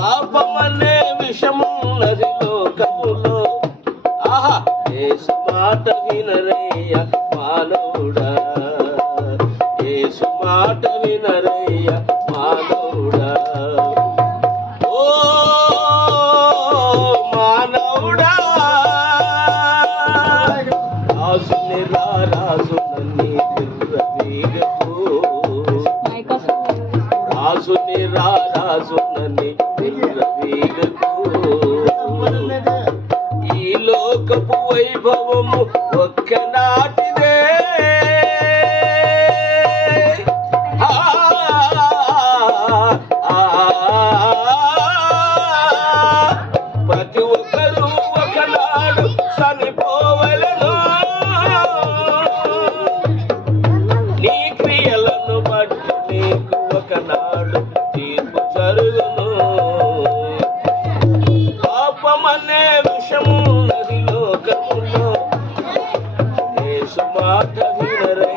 పాపమనే విషమున్నది లోకములో. ఆహా యేసు మాట వినరయ్య మానవుడా, యేసు మాట వినరయ్య మానవుడా. ఓ మానవుడా, రాజుని రాజునని విర్రవీగకు, రాజుని రాజునని విర్రవీగకు. ఈ లోకపు వైభవము ఒక్కనాటిదే, ప్రతి ఒక్కరూ ఒకనాడు చనిపోవలెను. నీ క్రియలను బట్టి నీకు ఒకనాడు తీర్పు జరుగును. పాపమనే విషము నది లోకములో, యేసు మాట వినరే